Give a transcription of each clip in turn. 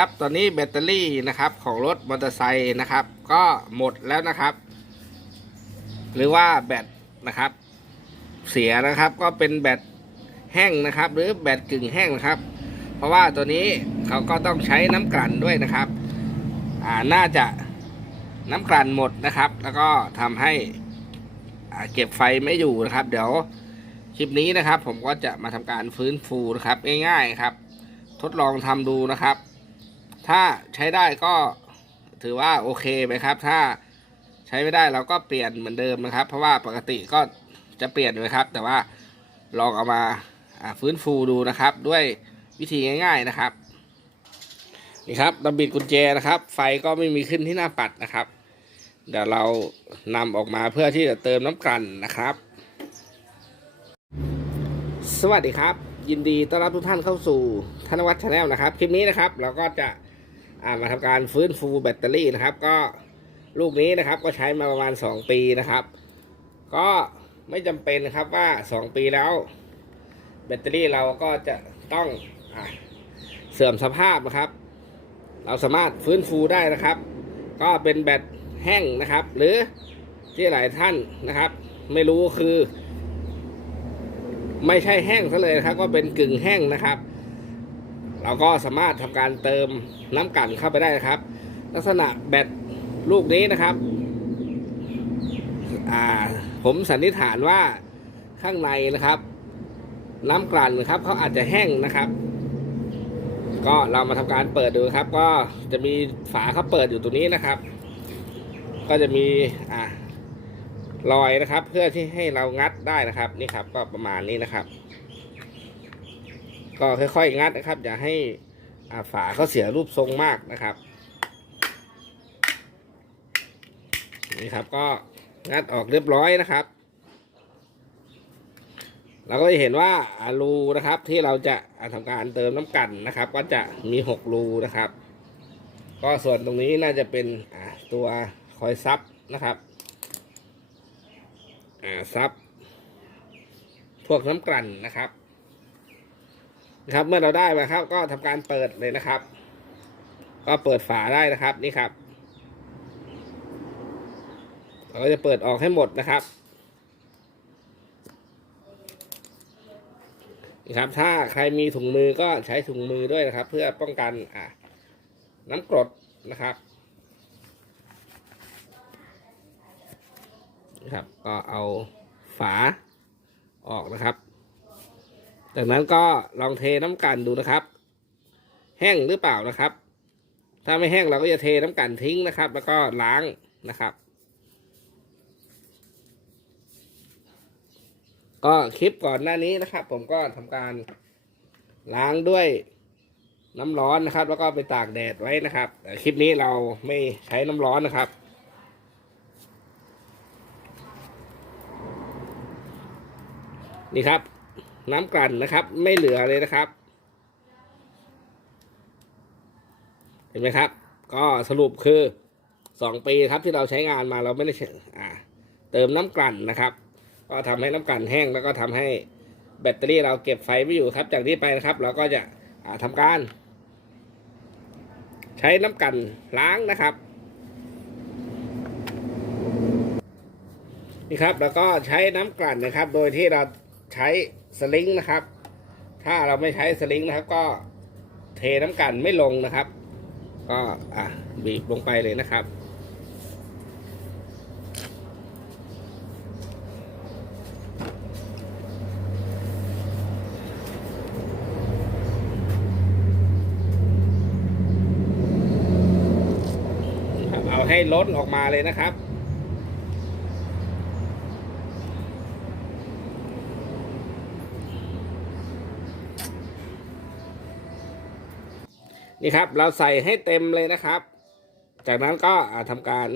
ครับตอนนี้แบตเตอรี่นะครับของรถมอเตอร์ไซค์นะครับ ก็หมดแล้วนะครับ หรือว่าแบตนะครับ เสียนะครับก็เป็นแบตแห้งนะครับ หรือแบตกึ่งแห้งนะครับ เพราะว่าตัวนี้เขาก็ต้องใช้น้ำกลั่นด้วยนะครับอ่าน่าจะน้ำกลั่นหมดนะครับ แล้วก็ทำให้เก็บไฟไม่อยู่นะครับ เดี๋ยวคลิปนี้นะครับ ผมก็จะมาทำการฟื้นฟูนะครับง่ายๆครับ ทดลองทำดูนะครับ ถ้าใช้ได้ก็ถือว่าโอเคไหมครับ ถ้าใช้ไม่ได้เราก็เปลี่ยนเหมือนเดิมนะครับ เพราะว่าปกติก็จะเปลี่ยนนะครับ แต่ว่าลองเอามาฟื้นฟูดูนะครับ ด้วยวิธีง่าย ๆนะครับนี่ครับเราบิดกุญแจนะครับ ไฟก็ไม่มีขึ้นที่หน้าปัดนะครับ เดี๋ยวเรานำออกมาเพื่อที่จะเติมน้ำกลั่นนะครับ สวัสดีครับ ยินดีต้อนรับทุกท่านเข้าสู่ธนวัฒน์ชาแนลนะครับ คลิปนี้นะครับ เราก็จะ อ่ามาทำการฟื้นฟูแบตเตอรี่นะครับ ก็ลูกนี้นะครับก็ใช้มาประมาณ 2 ปีนะครับ ก็ไม่จำเป็นนะครับว่า 2 ปีแล้ว แบตเตอรี่เราก็จะต้องอเสื่อมสภาพนะครับ เราสามารถฟื้นฟูได้นะครับ ก็เป็นแบตแห้งนะครับ หรือที่หลายท่านนะครับ ไม่รู้คือ ไม่ใช่แห้งซะเลยนะครับ ก็เป็นกึ่งแห้งนะครับ เราก็สามารถทำการเติมน้ำกลั่นเข้าไปได้นะครับ ลักษณะแบตลูกนี้นะครับผมสันนิษฐานว่าข้างในนะครับ น้ำกลั่นนะครับเขาอาจจะแห้งนะครับ ก็เรามาทำการเปิดดูครับ ก็จะมีฝาเขาเปิดอยู่ตรงนี้นะครับ ก็จะมีอ่ารอยนะครับ เพื่อที่ให้เรางัดได้นะครับ นี่ครับ ก็ประมาณนี้นะครับ ก็ค่อยๆงัดนะครับ อย่าให้ฝาเขาเสียรูปทรงมากนะครับนี่ครับก็งัดออกเรียบร้อยนะครับ เราก็จะเห็นว่าารูนะครับที่เราจะอ่าทำการเติมน้ำกลั่นนะครับ ก็จะมีหกรูนะครับ ก็ส่วนตรงนี้น่าจะเป็นตัวคอยซับนะครับซับพวกน้ำกลั่นนะครับ นะครับเมื่อเราได้มาครับ ก็ทำการเปิดเลยนะครับ ก็เปิดฝาได้นะครับนี่ครับ เราก็จะเปิดออกให้หมดนะครับนี่ครับ ถ้าใครมีถุงมือก็ใช้ถุงมือด้วยนะครับ เพื่อป้องกันอะน้ำกรดนะครับนะครับ ก็เอาฝาออกนะครับ จากนั้นก็ลองเทน้ำกันดูนะครับ แห้งหรือเปล่านะครับ ถ้าไม่แห้งเราก็จะเทน้ำกันทิ้งนะครับ แล้วก็ล้างนะครับ ก็คลิปก่อนหน้านี้นะครับ ผมก็ทำการล้างด้วยน้ำร้อนนะครับ แล้วก็ไปตากแดดไว้นะครับแต่คลิปนี้เราไม่ใช้น้ำร้อนนะครับนี่ครับ น้ำกลั่นนะครับ ไม่เหลือเลยนะครับ เห็นไหมครับ ก็สรุปคือสองปีครับที่เราใช้งานมาเราไม่ได้เติมน้ำกลั่นนะครับ ก็ทำให้น้ำกลั่นแห้งแล้วก็ทำให้แบตเตอรี่เราเก็บไฟไม่อยู่ครับ จากนี้ไปนะครับ เราก็จะทำการ ใช้น้ำกลั่นล้างนะครับนี่ครับแล้วก็ใช้น้ำกลั่นนะครับ โดยที่เราใช้ สลิงนะครับ ถ้าเราไม่ใช้สลิงนะครับ ก็เทน้ำกันไม่ลงนะครับ ก็อะบีบลงไปเลยนะครับเอาให้ล้นออกมาเลยนะครับ นี่ครับ เราใส่ให้เต็มเลยนะครับ จากนั้นก็อ่าทำการ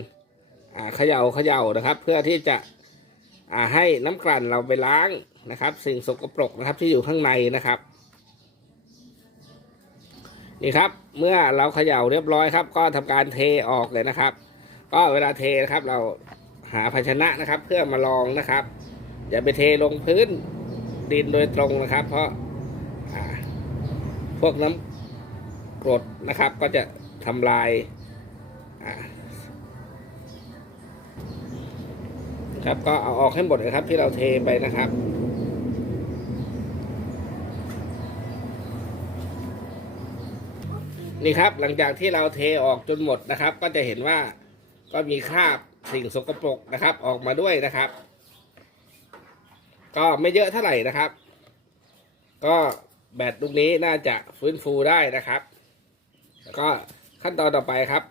เขย่าเขย่านะครับ เพื่อที่จะให้น้ำกลั่นเราไปล้างนะครับ สิ่งสกปรกนะครับที่อยู่ข้างในนะครับ นี่ครับ เมื่อเราเขย่าเรียบร้อยครับ ก็ทำการเทออกเลยนะครับ ก็เวลาเทนะครับเราหาภาชนะนะครับ เพื่อมาลองนะครับ อย่าไปเทลงพื้นดินโดยตรงนะครับ เพราะพวกน้ำ กรดนะครับ ก็จะทำลายครับก็เอาออกให้หมดเลยครับ ที่เราเทไปนะครับนี่ครับหลังจากที่เราเทออกจนหมดนะครับ ก็จะเห็นว่าก็มีคราบสิ่งสกปรกนะครับ ออกมาด้วยนะครับ ก็ไม่เยอะเท่าไหร่นะครับ ก็แบตลูกนี้น่าจะฟื้นฟูได้นะครับ แล้วก็ขั้นตอนต่อไปครับ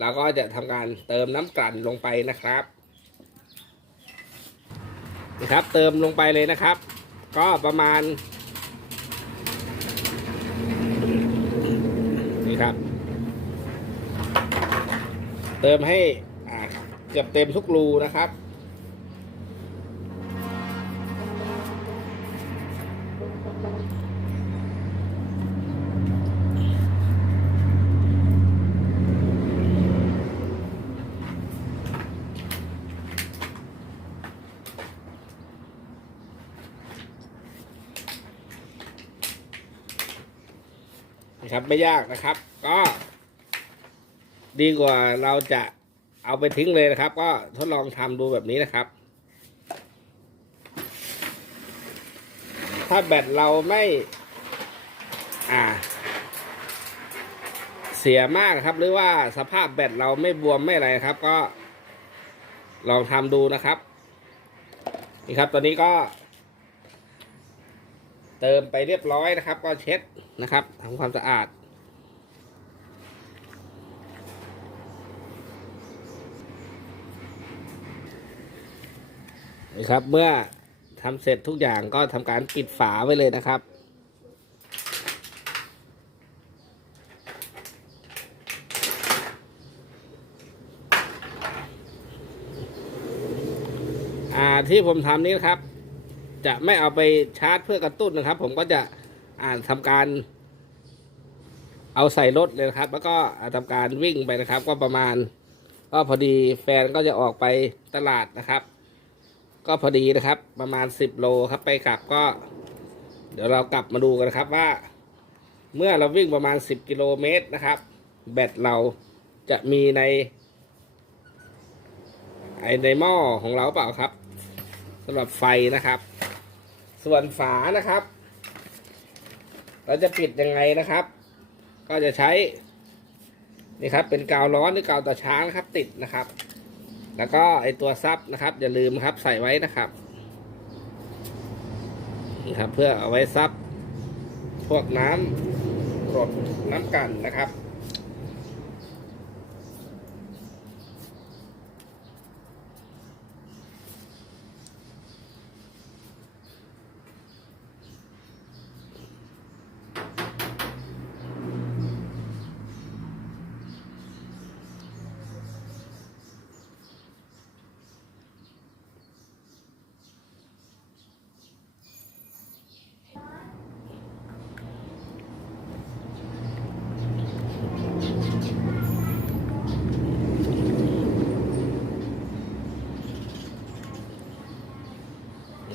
เราก็จะทำการเติมน้ำกลั่นลงไปนะครับนี่ครับ เติมลงไปเลยนะครับ ก็ประมาณนี่ครับ เติมให้เกือบเต็มทุกรูนะครับ นะครับ ไม่ยากนะครับ ก็ ดีกว่าเราจะเอาไปทิ้งเลยนะครับ ก็ทดลองทำดูแบบนี้นะครับ ถ้าแบตเราไม่ อ่า เสียมากครับ หรือว่าสภาพแบตเราไม่บวมไม่อะไรครับ ก็ลองทำดูนะครับ นี่ครับตอนนี้ก็ เติมไปเรียบร้อยนะครับ ก็เช็ดนะครับทำความสะอาดนี่ครับ เมื่อทำเสร็จทุกอย่างก็ทำการปิดฝาไว้เลยนะครับอ่าที่ผมทำนี้นะครับ จะไม่เอาไปชาร์จเพื่อกระตุ้นนะครับ ผมก็จะอ่านทำการ เอาใส่รถเลยนะครับ แล้วก็ทำการวิ่งไปนะครับ ก็ประมาณ ก็พอดีแฟนก็จะออกไปตลาดนะครับ ก็พอดีนะครับ ประมาณสิบโลครับไปกลับก็ เดี๋ยวเรากลับมาดูกันนะครับว่า เมื่อเราวิ่งประมาณสิบกิโลเมตรนะครับ แบตเราจะมีในไอในหม้อของเราเปล่าครับสำหรับไฟนะครับ ส่วนฝานะครับ เราจะปิดยังไงนะครับ ก็จะใช้นี่ครับเป็นกาวร้อนหรือกาวต่อช้างนะครับติดนะครับ แล้วก็ไอตัวซับนะครับ อย่าลืมครับใส่ไว้นะครับนี่ครับเพื่อเอาไว้ซับพวกน้ำกรดน้ำกันนะครับ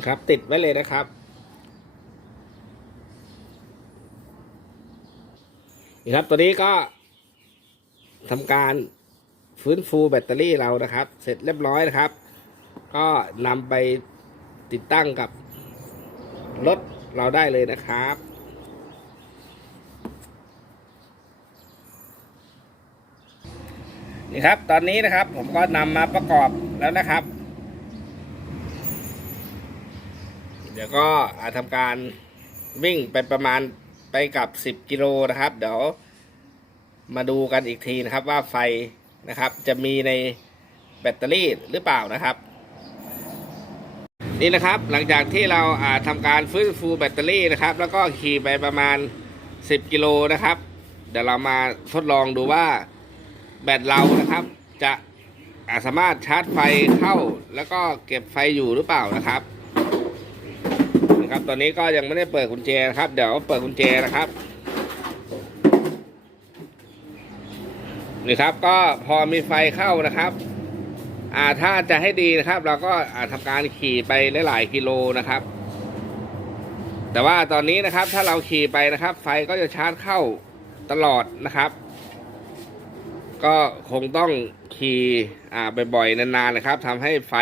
ครับ ติดไว้เลยนะครับ นี่ครับตัวนี้ก็ทำการฟื้นฟูแบตเตอรี่เรานะครับ เสร็จเรียบร้อยนะครับ ก็นำไปติดตั้งกับรถเราได้เลยนะครับนี่ครับ ตอนนี้นะครับผมก็นำมาประกอบแล้วนะครับ เดี๋ยวก็อาจทำการวิ่งไปประมาณไปกับ 10 กิโลนะครับ เดี๋ยวมาดูกันอีกทีนะครับว่าไฟนะครับ จะมีในแบตเตอรี่หรือเปล่านะครับ นี่นะครับหลังจากที่เราอาจทำการฟื้นฟูแบตเตอรี่นะครับ แล้วก็ขี่ไปประมาณ 10 กิโลนะครับ เดี๋ยวเรามาทดลองดูว่าแบตเรานะครับ จะาสามารถชาร์จไฟเข้า แล้วก็เก็บไฟอยู่หรือเปล่านะครับ ครับ ตอนนี้ก็ยังไม่ได้เปิดกุญแจนะครับ เดี๋ยวเปิดกุญแจนะครับ นี่ครับ ก็พอมีไฟเข้านะครับอ่าถ้าจะให้ดีนะครับ เราก็อาจทำการขี่ไปหลาย ๆ กิโลนะครับ แต่ว่าตอนนี้นะครับ ถ้าเราขี่ไปนะครับ ไฟก็จะชาร์จเข้าตลอดนะครับ ก็คงต้องขี่อ่าบ่อย ๆ นาน ๆ นะครับทำให้ไฟ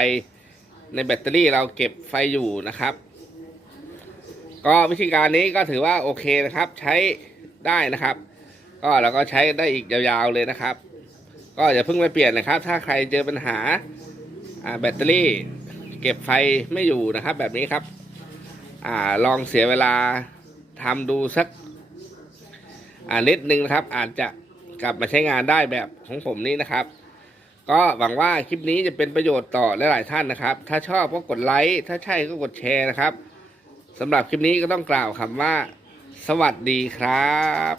ในแบตเตอรี่เราเก็บไฟอยู่นะครับ ก็วิธีการนี้ก็ถือว่าโอเคนะครับ ใช้ได้นะครับ ก็เราก็ใช้ได้อีกยาวๆเลยนะครับ ก็อย่าเพิ่งไปเปลี่ยนนะครับ ถ้าใครเจอปัญหาแบตเตอรี่เก็บไฟไม่อยู่นะครับ แบบนี้ครับอลองเสียเวลาทำดูสักนิดนึงนะครับ อาจจะกลับมาใช้งานได้แบบของผมนี้นะครับ ก็หวังว่าคลิปนี้จะเป็นประโยชน์ต่อหลายๆท่านนะครับ ถ้าชอบก็กดไลค์ถ้าใช่ก็กดแชร์นะครับ สำหรับคลิปนี้ก็ต้องกล่าวคำว่า สวัสดีครับ